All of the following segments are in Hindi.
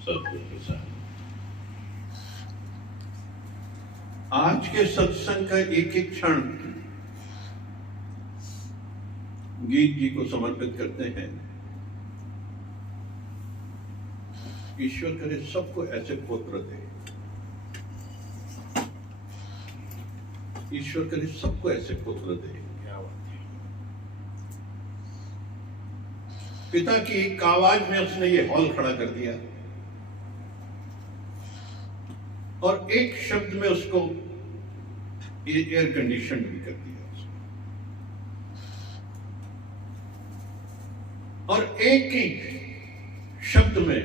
सदगुरु प्रसाद। आज के सत्संग का एक एक क्षण गीत जी को समर्पित करते हैं। ईश्वर करे सबको ऐसे पुत्र दे, ईश्वर करे सबको ऐसे पुत्र दे। क्या बात है। पिता की एक आवाज में उसने ये हॉल खड़ा कर दिया और एक शब्द में उसको एयर कंडीशन भी कर दिया और एक ही शब्द में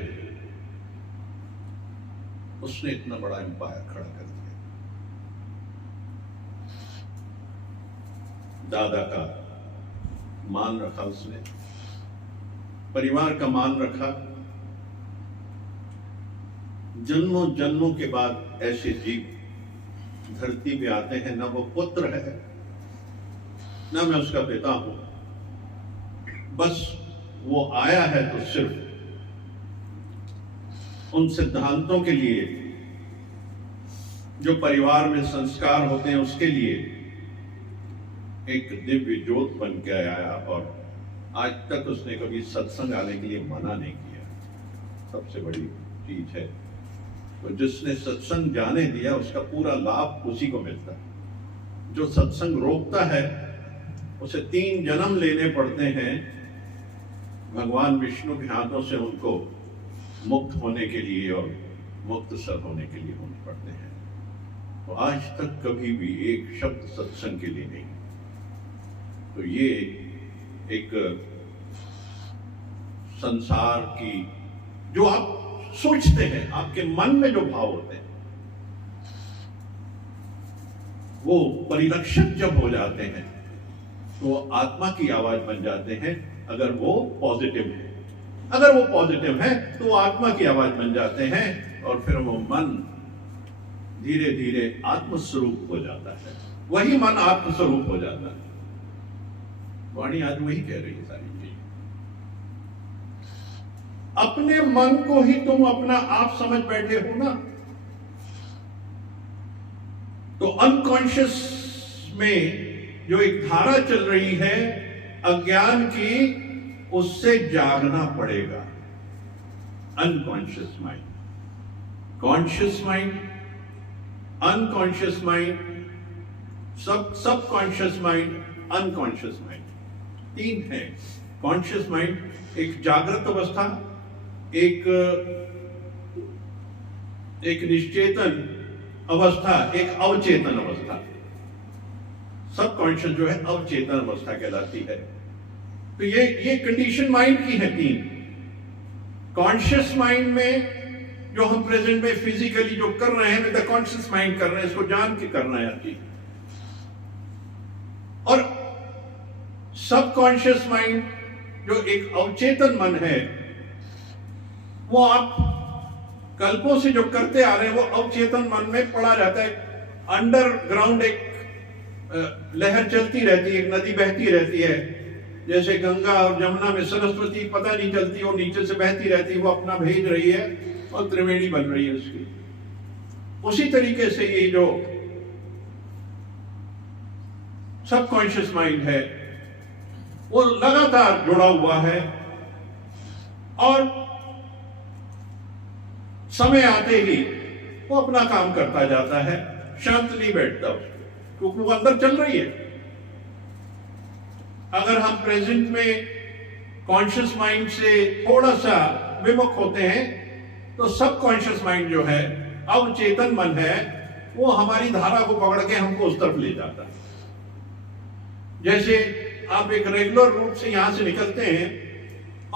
उसने इतना बड़ा एम्पायर खड़ा कर दिया। दादा का मान रखा उसने, परिवार का मान रखा। जन्मों जन्मों के बाद ऐसे जीव धरती पे आते हैं, ना वो पुत्र है ना मैं उसका पिता हूं, बस वो आया है तो सिर्फ उन सिद्धांतों के लिए जो परिवार में संस्कार होते हैं उसके लिए एक दिव्य ज्योत बन के आया और आज तक उसने कभी सत्संग आने के लिए मना नहीं किया। सबसे बड़ी चीज है तो जिसने सत्संग जाने दिया उसका पूरा लाभ उसी को मिलता है। जो सत्संग रोकता है उसे 3 जन्म लेने पड़ते हैं भगवान विष्णु के हाथों से उनको मुक्त होने के लिए और मुक्त सर होने के लिए होने पड़ते हैं। तो आज तक कभी भी एक शब्द सत्संग के लिए नहीं। तो ये एक संसार की जो आप सोचते हैं, आपके मन में जो भाव होते हैं वो परिलक्षित जब हो जाते हैं तो आत्मा की आवाज बन जाते हैं। अगर वो पॉजिटिव है, अगर वो पॉजिटिव है तो आत्मा की आवाज बन जाते हैं और फिर वो मन धीरे धीरे आत्मस्वरूप हो जाता है। वही मन आत्मस्वरूप हो जाता है। वाणी आज वही कह रही है सारी चीज। अपने मन को ही तुम अपना आप समझ बैठे हो ना, तो अनकॉन्शियस में जो एक धारा चल रही है अज्ञान की, उससे जागना पड़ेगा। Unconscious mind, conscious mind, unconscious mind, सब कॉन्शियस माइंड, अनकॉन्शियस माइंड, 3 है। कॉन्शियस माइंड एक जागृत अवस्था, एक निश्चेतन अवस्था, एक अवचेतन अवस्था। सब कॉन्शियस जो है अवचेतन अवस्था कहलाती है। तो ये कंडीशन माइंड की है 3। कॉन्शियस माइंड में जो हम प्रेजेंट में फिजिकली जो कर रहे हैं विद द कॉन्शियस माइंड कर रहे हैं, इसको जान के करना है हर चीज। और सब कॉन्शियस माइंड जो एक अवचेतन मन है, वो आप कल्पों से जो करते आ रहे हैं वो अवचेतन मन में पड़ा रहता है। अंडरग्राउंड एक लहर चलती रहती है, एक नदी बहती रहती है। जैसे गंगा और जमुना में सरस्वती पता नहीं चलती, वो नीचे से बहती रहती है, वो अपना भेज रही है और त्रिवेणी बन रही है उसकी। उसी तरीके से ये जो सबकॉन्शियस माइंड है वो लगातार जुड़ा हुआ है और समय आते ही वो अपना काम करता जाता है, शांत नहीं बैठता क्योंकि वो अंदर चल रही है। अगर हम प्रेजेंट में कॉन्शियस माइंड से थोड़ा सा विमुख होते हैं तो सब कॉन्शियस माइंड जो है, अवचेतन मन है, वो हमारी धारा को पकड़ के हमको उस तरफ ले जाता है। जैसे आप एक रेगुलर रूट से यहां से निकलते हैं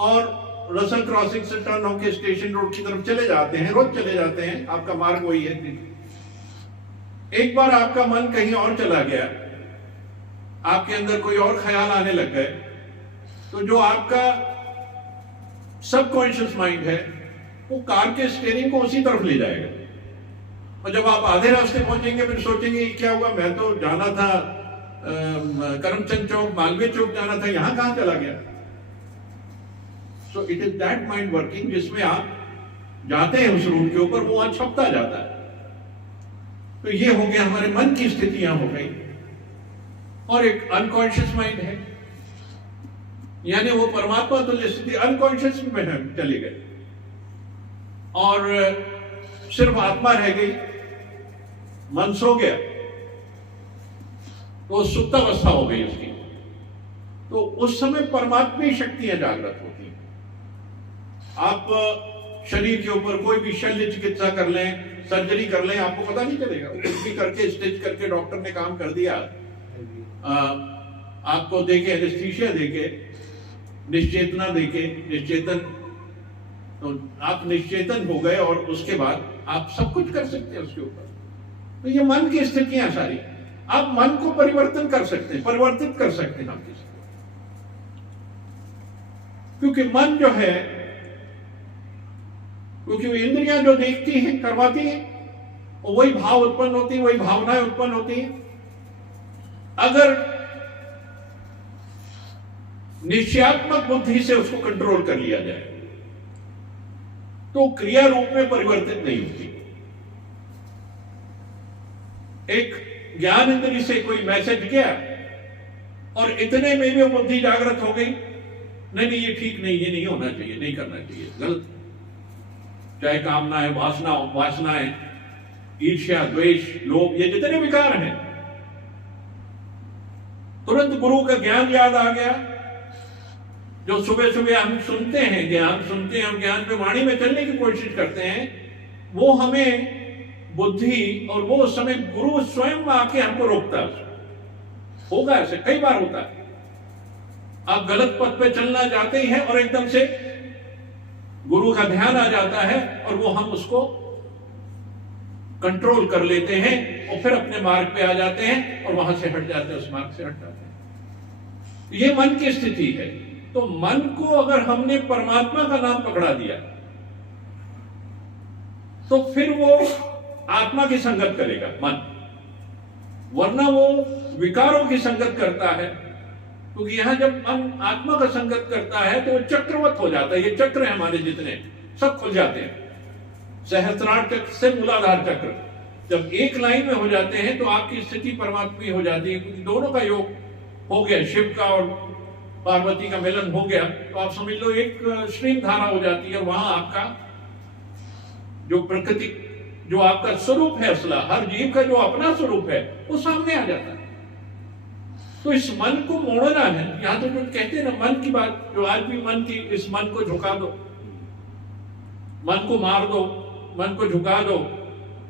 और रसल क्रॉसिंग से टर्न होकर स्टेशन रोड की तरफ चले जाते हैं, रोज चले जाते हैं, आपका मार्ग वही है। एक बार आपका मन कहीं और चला गया, आपके अंदर कोई और ख्याल आने लग गए, तो जो आपका सबकॉन्शियस माइंड है वो कार के स्टीयरिंग को उसी तरफ ले जाएगा। और जब आप आधे रास्ते पहुंचेंगे फिर सोचेंगे क्या हुआ, मैं तो जाना था करमचंद चौक, मालवीय चौक जाना था, यहां कहां चला गया। So it is that mind working जिसमें आप जाते हैं उस रूट के ऊपर, वो वहां छपता जाता है। तो ये हो गया, हमारे मन की स्थितियां हो गई। और एक अनकॉन्शियस माइंड है, यानी वो परमात्मा तुल्य स्थिति अनकॉन्शियस में हम चले गए और सिर्फ आत्मा रह गई, मन सो गया, वो सुप्तावस्था हो गई उसकी। तो उस समय परमात्मा शक्तियां जागृत होती हैं। आप शरीर के ऊपर कोई भी शल्य चिकित्सा कर लें, सर्जरी कर लें, आपको पता नहीं चलेगा। कुछ भी करके स्टिच करके डॉक्टर ने काम कर दिया, आपको देके एनेस्थीसिया देके, निश्चेतना देके, निश्चेतन, तो आप निश्चेतन हो गए और उसके बाद आप सब कुछ कर सकते हैं उसके ऊपर। तो ये मन की स्थितियां सारी, आप मन को परिवर्तन कर सकते हैं, परिवर्तित कर सकते हैं आप किसी को। क्योंकि मन जो है, क्योंकि वो इंद्रियां जो देखती हैं करवाती हैं, और वही भाव उत्पन्न होती है, वही भावनाएं उत्पन्न होती हैं। अगर निश्चयात्मक बुद्धि से उसको कंट्रोल कर लिया जाए तो क्रिया रूप में परिवर्तित नहीं होती। एक ज्ञान इंद्रिय से कोई मैसेज गया और इतने में भी वो बुद्धि जागृत हो गई, नहीं ये ठीक नहीं, ये नहीं होना चाहिए, नहीं करना चाहिए, गलत। चाहे कामना है, वासनाएं, ईर्ष्या, द्वेष, लोभ, ये जितने विकार हैं, तुरंत गुरु का ज्ञान याद आ गया। जो सुबह सुबह हम सुनते हैं, ज्ञान सुनते हैं, हम ज्ञान पे वाणी में चलने की कोशिश करते हैं, वो हमें बुद्धि, और वो उस समय गुरु स्वयं आके हमको रोकता है। होगा ऐसे, कई बार होता है। आप गलत पथ पे चलना जाते ही हैं और एकदम से गुरु का ध्यान आ जाता है और वो हम उसको कंट्रोल कर लेते हैं और फिर अपने मार्ग पे आ जाते हैं और वहां से हट जाते हैं, उस मार्ग से हट जाते हैं। ये मन की स्थिति है। तो मन को अगर हमने परमात्मा का नाम पकड़ा दिया तो फिर वो आत्मा की संगत करेगा मन, वरना वो विकारों की संगत करता है। क्योंकि यहां जब मन आत्मा का संगत करता है तो वो चक्रवत हो जाता है। ये चक्र है हमारे जितने, सब खुल जाते हैं। सहस्त्रार चक्र से मूलाधार चक्र जब एक लाइन में हो जाते हैं तो आपकी स्थिति परमात्मा की हो जाती है। क्योंकि दोनों का योग हो गया, शिव का और पार्वती का मिलन हो गया, तो आप समझ लो एक श्रीम धारा हो जाती है। वहां आपका जो प्रकृति, जो आपका स्वरूप है असला, हर जीव का जो अपना स्वरूप है, वो सामने आ जाता है। तो इस मन को मोड़ना है। यहां तो जो कहते हैं ना मन की बात, जो आज भी मन की, इस मन को झुका दो, मन को मार दो, मन को झुका दो,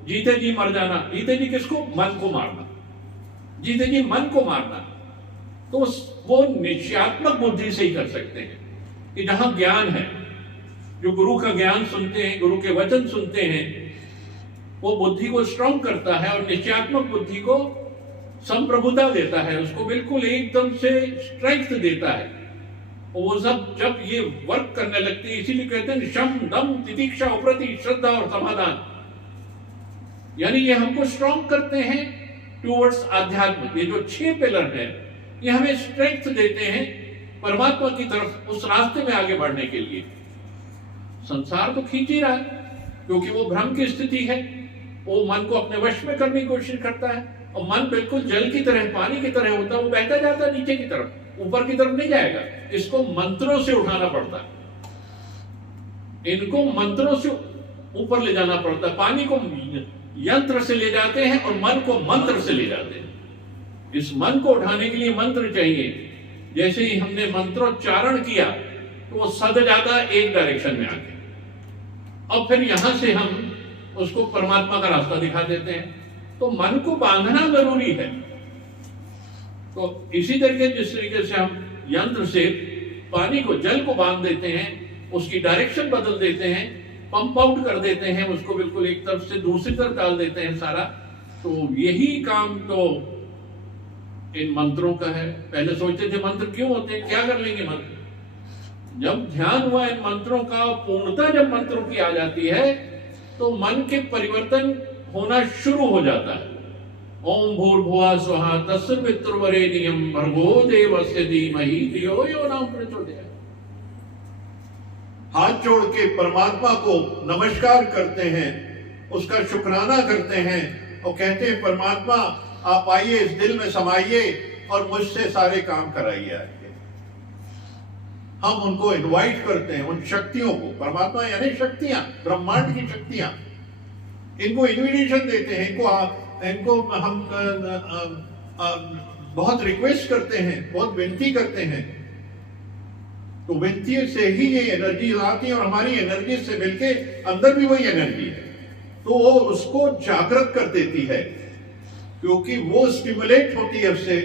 जीते जी मर जाना। जीते जी किसको? मन को मारना, जीते जी मन को मारना। तो वो निश्चयात्मक बुद्धि से ही कर सकते हैं कि जहां ज्ञान है, जो गुरु का ज्ञान सुनते हैं, गुरु के वचन सुनते हैं, वो बुद्धि को स्ट्रांग करता है और निश्चयात्मक बुद्धि को संप्रभुता देता है, उसको बिल्कुल एकदम से स्ट्रेंथ देता है। और वो सब जब ये वर्क करने लगते हैं, इसीलिए कहते हैं शम दम तितिक्षा उपरति श्रद्धा और समाधान, यानी ये हमको स्ट्रांग करते हैं टूवर्ड्स आध्यात्म। ये जो 6 पिलर है, ये हमें स्ट्रेंथ देते हैं परमात्मा की तरफ, उस रास्ते में आगे बढ़ने के लिए। संसार तो खींच ही रहा है क्योंकि वो भ्रम की स्थिति है, वो मन को अपने वश में करने की कोशिश करता है। और मन बिल्कुल जल की तरह, पानी की तरह होता है, वो बहता जाता है नीचे की तरफ, ऊपर की तरफ नहीं जाएगा। इसको मंत्रों से उठाना पड़ता है, इनको मंत्रों से ऊपर ले जाना पड़ता है। पानी को यंत्र से ले जाते हैं और मन को मंत्र से ले जाते हैं। इस मन को उठाने के लिए मंत्र चाहिए। जैसे ही हमने मंत्रोच्चारण किया तो वो सद जाता है एक डायरेक्शन में आके, और फिर यहां से हम उसको परमात्मा का रास्ता दिखा देते हैं। तो मन को बांधना जरूरी है। तो इसी तरीके जिस तरीके से हम यंत्र से पानी को, जल को बांध देते हैं, उसकी डायरेक्शन बदल देते हैं, पंप आउट कर देते हैं, उसको बिल्कुल एक तरफ से दूसरी तरफ डाल देते हैं सारा। तो यही काम तो इन मंत्रों का है। पहले सोचते थे मंत्र क्यों होते हैं, क्या कर लेंगे मंत्र। जब ध्यान हुआ इन मंत्रों का, पूर्णता जब मंत्रों की आ जाती है तो मन के परिवर्तन होना शुरू हो जाता है। ओम भूर्भुवः स्वः तत्सवितुर्वरेण्यं भर्गो देवस्य धीमहि धियो यो न प्रचोदयात्। हाथ जोड़ के परमात्मा को नमस्कार करते हैं, उसका शुक्राना करते हैं और कहते हैं परमात्मा आप आइए, इस दिल में समाइए और मुझसे सारे काम कराइए आके। हम उनको इनवाइट करते हैं, उन शक्तियों को, परमात्मा यानी शक्तियां, ब्रह्मांड की शक्तियां, इनको इन्विटेशन देते हैं, इनको हम बहुत रिक्वेस्ट करते हैं, बहुत विनती करते हैं। तो विनती से ही ये एनर्जी आती है और हमारी एनर्जी से मिलके अंदर भी वही एनर्जी है, तो वो उसको जागृत कर देती है, क्योंकि वो स्टिमुलेट होती है उससे,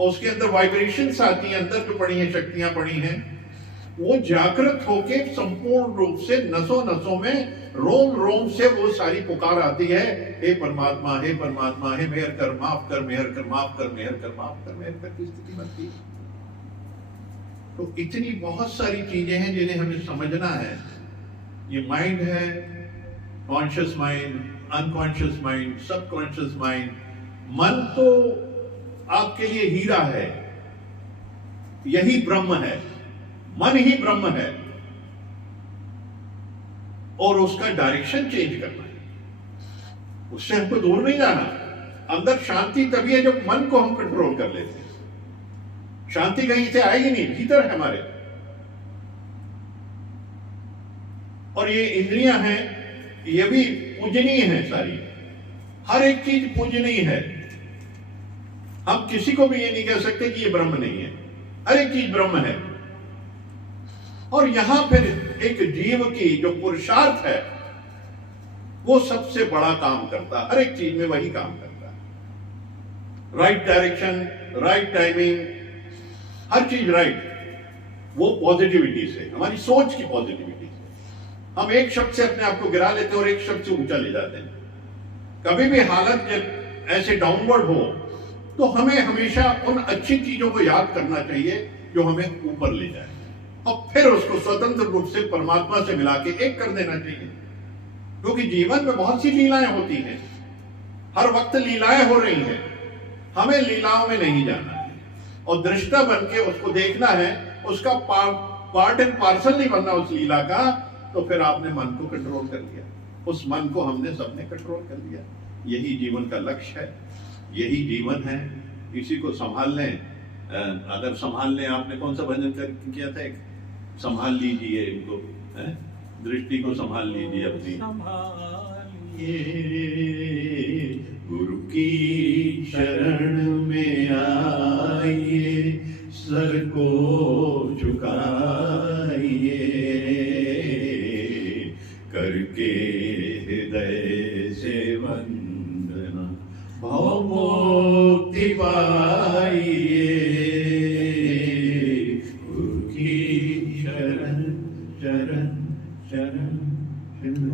और उसके अंदर वाइब्रेशंस आती हैं, अंदर जो पड़ी हैं शक्तियां पड़ी हैं, वो जागृत होके संपूर्ण रूप से नसों नसों में, रोम रोम से वो सारी पुकार आती है, हे परमात्मा, हे परमात्मा, हे मेहर कर, माफ कर, मेहर कर, माफ कर, मेहर कर, माफ कर, मेहर कर की स्थिति बनती है। तो इतनी बहुत सारी चीजें हैं जिन्हें हमें समझना है। ये माइंड है, conscious mind, unconscious mind, subconscious mind. मन तो आपके लिए हीरा है, यही ब्रह्म है, मन ही ब्रह्म है, और उसका डायरेक्शन चेंज करना है, उससे हमको दूर नहीं जाना। अंदर शांति तभी है जब मन को हम कंट्रोल कर लेते हैं। शांति कहीं से आएगी नहीं, भीतर है हमारे। और ये इंद्रियां हैं, ये भी पूजनीय है सारी, हर एक चीज पूजनीय है। हम किसी को भी ये नहीं कह सकते कि ये ब्रह्म नहीं है, हर एक चीज ब्रह्म है। और यहां फिर एक जीव की जो पुरुषार्थ है वो सबसे बड़ा काम करता है, हर एक चीज में वही काम करता है। राइट डायरेक्शन, राइट टाइमिंग, हर चीज राइट, वो पॉजिटिविटी से, हमारी सोच की पॉजिटिविटी से। हम एक शब्द से अपने आप को गिरा लेते हैं और एक शब्द से ऊंचा ले जाते हैं। कभी भी हालत जब ऐसे डाउनवर्ड हो तो हमें हमेशा उन अच्छी चीजों को याद करना चाहिए जो हमें ऊपर ले जाए, और फिर उसको स्वतंत्र रूप से परमात्मा से मिला के एक कर देना चाहिए। क्योंकि जीवन में बहुत सी लीलाएं होती हैं, हर वक्त लीलाएं हो रही हैं, हमें लीलाओं में नहीं जाना है और दृष्टा बन के उसको देखना है, उसका पार्ट एंड पार्सल नहीं बनना उस लीला का। तो फिर आपने मन को कंट्रोल कर लिया, उस मन को हमने सबने कंट्रोल कर लिया। यही जीवन का लक्ष्य है, यही जीवन है, इसी को संभाल लें। अगर संभाल लें, आपने कौन सा भजन किया था, एक संभाल लीजिए इनको, दृष्टि को संभाल लीजिए अपनी, गुरु की शरण में आइए, सर को झुकाइए, करके हृदय से वंदना भव मुक्ति पाइए, गुरु की शरण शरण शरण शरण।